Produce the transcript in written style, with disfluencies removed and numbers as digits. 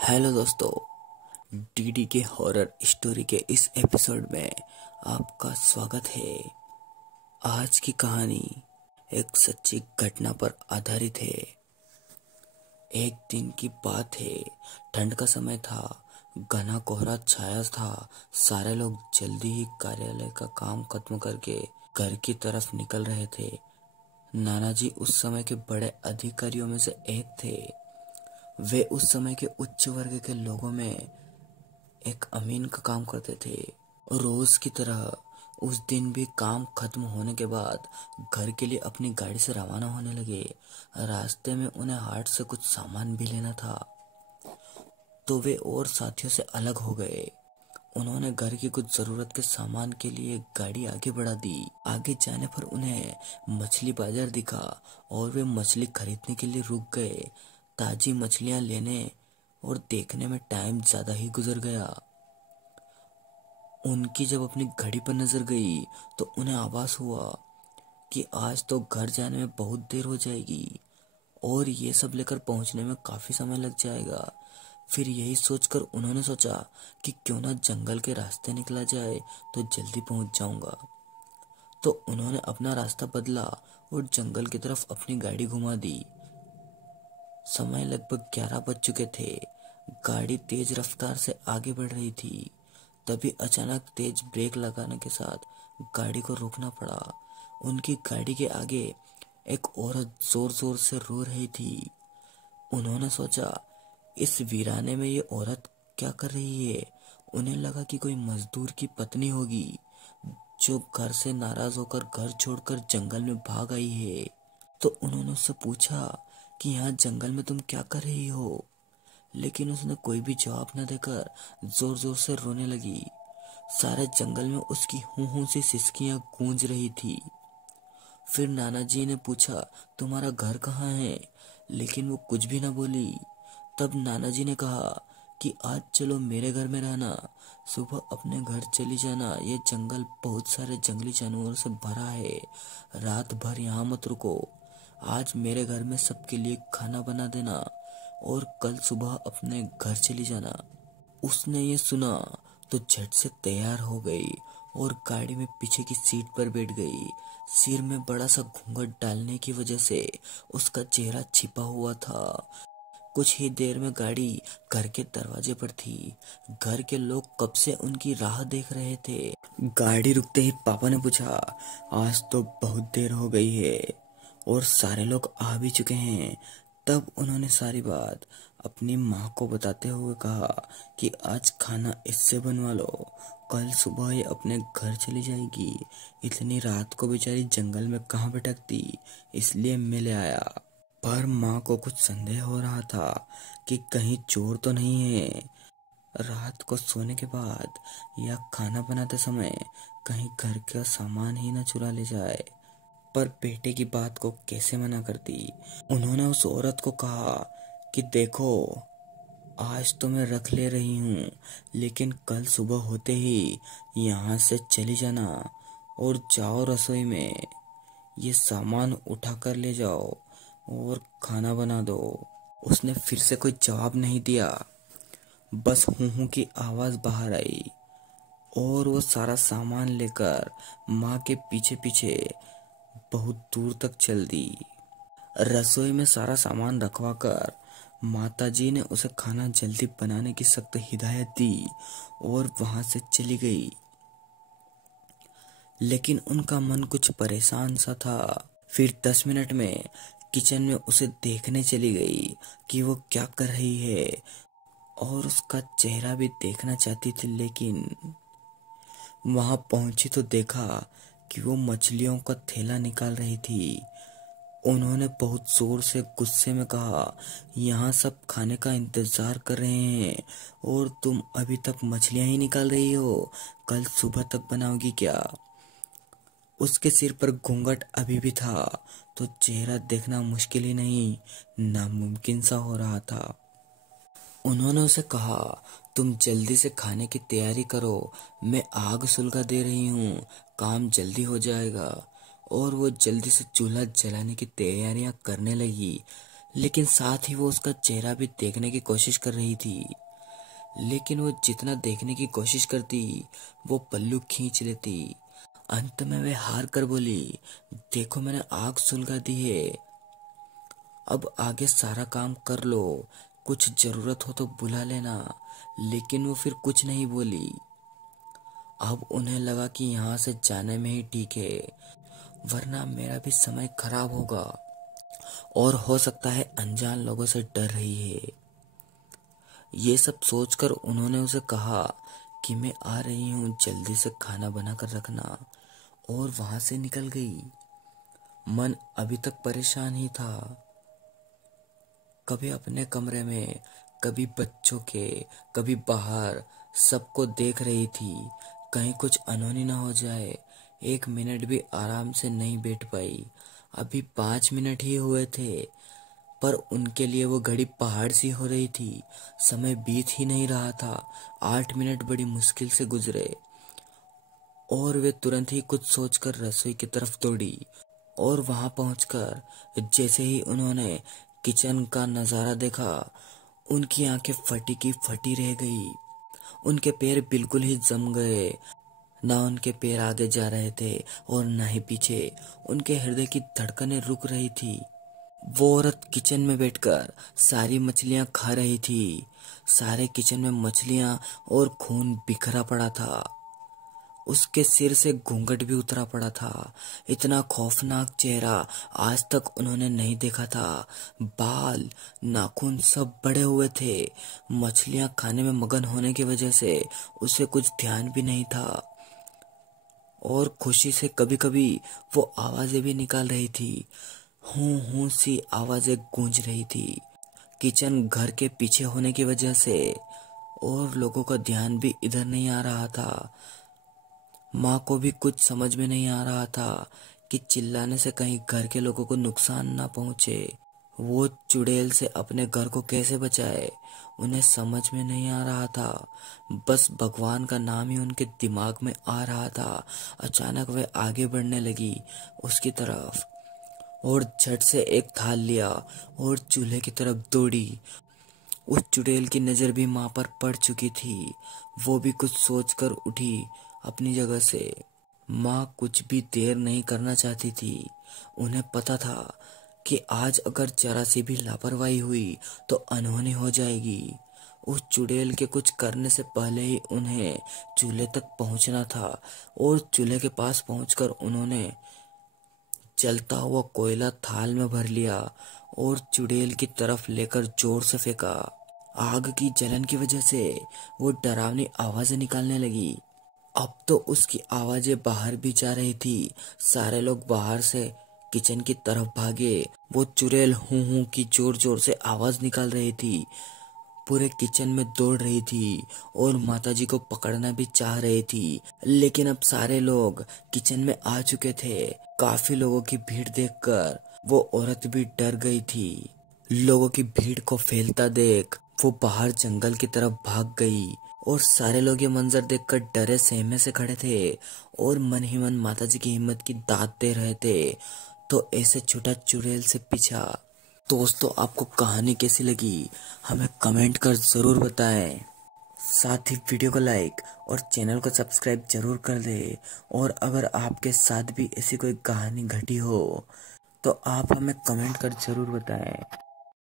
Hello दोस्तों, DD के horror story के इस एपिसोड में आपका स्वागत है। आज की कहानी एक सच्ची घटना पर आधारित है। एक दिन की बात है। ठंड का समय था, घना कोहरा छाया था। सारे लोग जल्दी ही कार्यालय का काम खत्म करके घर की तरफ निकल रहे थे। नाना जी उस समय के बड़े अधिकारियों में से एक थे। वे उस समय के उच्च वर्ग के लोगों में एक अमीन का काम करते थे। रोज की तरह उस दिन भी काम खत्म होने के बाद घर के लिए अपनी गाड़ी से रवाना होने लगे। रास्ते में उन्हें हाट से कुछ सामान भी लेना था, तो वे और साथियों से अलग हो गए। उन्होंने घर की कुछ जरूरत के सामान के लिए गाड़ी आगे बढ़ा दी। आगे जाने पर उन्हें मछली बाजार दिखा और वे मछली खरीदने के लिए रुक गए। ताजी मछलियां लेने और देखने में टाइम ज्यादा ही गुजर गया। उनकी जब अपनी घड़ी पर नजर गई तो उन्हें आभास हुआ कि आज तो घर जाने में बहुत देर हो जाएगी और ये सब लेकर पहुंचने में काफी समय लग जाएगा। फिर यही सोचकर उन्होंने सोचा कि क्यों ना जंगल के रास्ते निकला जाए तो जल्दी पहुंच जाऊंगा। तो उन्होंने अपना रास्ता बदला और जंगल की तरफ अपनी गाड़ी घुमा दी। समय लगभग 11 बज चुके थे। गाड़ी तेज रफ्तार से आगे बढ़ रही थी। तभी अचानक तेज ब्रेक लगाने के साथ गाड़ी को रोकना पड़ा। उनकी गाड़ी के आगे एक औरत जोर जोर से रो रही थी। उन्होंने सोचा, इस वीराने में ये औरत क्या कर रही है। उन्हें लगा कि कोई मजदूर की पत्नी होगी जो घर से नाराज होकर घर छोड़कर जंगल में भाग आई है। तो उन्होंने उससे पूछा कि यहाँ जंगल में तुम क्या कर रही हो, लेकिन उसने कोई भी जवाब न देकर जोर जोर से रोने लगी। सारे जंगल में उसकी हूं हूं सी सिसकियां गूंज रही थी। फिर नाना जी ने पूछा, तुम्हारा घर कहाँ है, लेकिन वो कुछ भी न बोली। तब नाना जी ने कहा कि आज चलो मेरे घर में रहना, सुबह अपने घर चली जाना। ये जंगल बहुत सारे जंगली जानवरों से भरा है, रात भर यहाँ मत रुको। आज मेरे घर में सबके लिए खाना बना देना और कल सुबह अपने घर चली जाना। उसने ये सुना तो झट से तैयार हो गई और गाड़ी में पीछे की सीट पर बैठ गई। सिर में बड़ा सा घूंघट डालने की वजह से उसका चेहरा छिपा हुआ था। कुछ ही देर में गाड़ी घर के दरवाजे पर थी। घर के लोग कब से उनकी राह देख रहे थे। गाड़ी रुकते ही पापा ने पूछा, आज तो बहुत देर हो गई है और सारे लोग आ भी चुके हैं। तब उन्होंने सारी बात अपनी माँ को बताते हुए कहा कि आज खाना इससे बनवा लो, कल सुबह ये अपने घर चली जाएगी। इतनी रात को बेचारी जंगल में कहाँ भटकती, इसलिए मैं ले आया। पर माँ को कुछ संदेह हो रहा था कि कहीं चोर तो नहीं है। रात को सोने के बाद या खाना बनाते समय कहीं घर का सामान ही न चुरा ले जाए। पर बेटे की बात को कैसे मना करती। उन्होंने उस औरत को कहा कि देखो, आज तो मैं रख ले रही हूँ, लेकिन कल सुबह होते ही यहाँ से चली जाना और जाओ रसोई में ये सामान उठा कर ले जाओ और खाना बना दो। उसने फिर से कोई जवाब नहीं दिया, बस हूं हूं की आवाज बाहर आई और वो सारा सामान लेकर माँ के पीछे पीछे बहुत दूर तक चल दी। रसोई में सारा सामान रखवा कर माताजी ने उसे खाना जल्दी बनाने की सख्त हिदायत दी और वहां से चली गई। लेकिन उनका मन कुछ परेशान सा था। फिर 10 मिनट में किचन में उसे देखने चली गई कि वो क्या कर रही है और उसका चेहरा भी देखना चाहती थी। लेकिन वहां पहुंची तो देखा कि वो मछलियों का थैला निकाल रही थी। उन्होंने बहुत जोर से गुस्से में कहा, यहाँ सब खाने का इंतजार कर रहे हैं और तुम अभी तक मछलियां ही निकाल रही हो, कल सुबह तक बनाओगी क्या। उसके सिर पर घूंघट अभी भी था तो चेहरा देखना मुश्किल ही नहीं, नामुमकिन सा हो रहा था। उन्होंने उसे कहा, तुम जल्दी से खाने की तैयारी करो, मैं आग सुलगा दे रही हूँ, काम जल्दी हो जाएगा। और वो जल्दी से चूल्हा जलाने की तैयारियां करने लगी। लेकिन साथ ही वो उसका चेहरा भी देखने की कोशिश कर रही थी। लेकिन वो जितना देखने की कोशिश करती, वो पल्लू खींच लेती। अंत में वे हार कर बोली, देखो मैंने आग सुलगा दी है, अब आगे सारा काम कर लो, कुछ जरूरत हो तो बुला लेना। लेकिन वो फिर कुछ नहीं बोली। अब उन्हें लगा कि यहाँ से जाने में ही ठीक है, वरना मेरा भी समय खराब होगा और हो सकता है अनजान लोगों से डर रही है। ये सब सोचकर उन्होंने उसे कहा कि मैं आ रही हूँ, जल्दी से खाना बना कर रखना, और वहां से निकल गई। मन अभी तक परेशान ही था, कभी अपने कमरे में, कभी बच्चों के, कभी बाहर, सबको देख रही थी, कहीं कुछ अनहोनी ना हो जाए। एक मिनट भी आराम से नहीं बैठ पाई। अभी 5 मिनट ही हुए थे, पर उनके लिए वो घड़ी पहाड़ सी हो रही थी। समय बीत ही नहीं रहा था। 8 मिनट बड़ी मुश्किल से गुजरे और वे तुरंत ही कुछ सोचकर रसोई की तरफ दौड़ी। और वहां पहुंचकर जैसे ही उन्होंने किचन का नजारा देखा, उनकी आंखें फटी की फटी रह गई। उनके पैर बिल्कुल ही जम गए। ना उनके पैर आगे जा रहे थे और ना ही पीछे। उनके हृदय की धड़कनें रुक रही थी। वो औरत किचन में बैठकर सारी मछलियां खा रही थी। सारे किचन में मछलियां और खून बिखरा पड़ा था। उसके सिर से घूंघट भी उतरा पड़ा था। इतना खौफनाक चेहरा आज तक उन्होंने नहीं देखा था। बाल, नाखून सब बड़े हुए थे। मछलियां खाने में मगन होने की वजह से उसे कुछ ध्यान भी नहीं था, और खुशी से कभी कभी वो आवाजें भी निकाल रही थी। हूं हूं सी आवाजें गूंज रही थी। किचन घर के पीछे होने की वजह से और लोगों का ध्यान भी इधर नहीं आ रहा था। माँ को भी कुछ समझ में नहीं आ रहा था कि चिल्लाने से कहीं घर के लोगों को नुकसान ना पहुंचे। वो चुड़ैल से अपने घर को कैसे बचाए, उन्हें समझ में नहीं आ रहा था। बस भगवान का नाम ही उनके दिमाग में आ रहा था। अचानक वे आगे बढ़ने लगी उसकी तरफ, और झट से एक थाल लिया और चूल्हे की तरफ दौड़ी। उस चुड़ैल की नजर भी माँ पर पड़ चुकी थी। वो भी कुछ सोचकर उठी अपनी जगह से। माँ कुछ भी देर नहीं करना चाहती थी। उन्हें पता था कि आज अगर जरा सी भी लापरवाही हुई तो अनहोनी हो जाएगी। उस चुड़ैल के कुछ करने से पहले ही उन्हें चूल्हे तक पहुंचना था, और चूल्हे के पास पहुंचकर उन्होंने जलता हुआ कोयला थाल में भर लिया और चुड़ैल की तरफ लेकर जोर से फेंका। आग की जलन की वजह से वो डरावनी आवाजें निकालने लगी। अब तो उसकी आवाजें बाहर भी जा रही थी। सारे लोग बाहर से किचन की तरफ भागे। वो चुड़ैल हूं हूं की जोर जोर से आवाज निकाल रही थी, पूरे किचन में दौड़ रही थी और माताजी को पकड़ना भी चाह रही थी। लेकिन अब सारे लोग किचन में आ चुके थे। काफी लोगों की भीड़ देखकर वो औरत भी डर गई थी। लोगों की भीड़ को फैलता देख वो बाहर जंगल की तरफ भाग गई, और सारे लोग ये मंजर देखकर डरे सहमे से खड़े थे और मन ही मन माताजी की हिम्मत की दाद दे रहे थे। तो ऐसे छूटा चुड़ैल से पीछा। दोस्तों, आपको कहानी कैसी लगी हमें कमेंट कर जरूर बताएं। साथ ही वीडियो को लाइक और चैनल को सब्सक्राइब जरूर कर दें। और अगर आपके साथ भी ऐसी कोई कहानी घटी हो तो आप हमें कमेंट कर जरूर बताएं।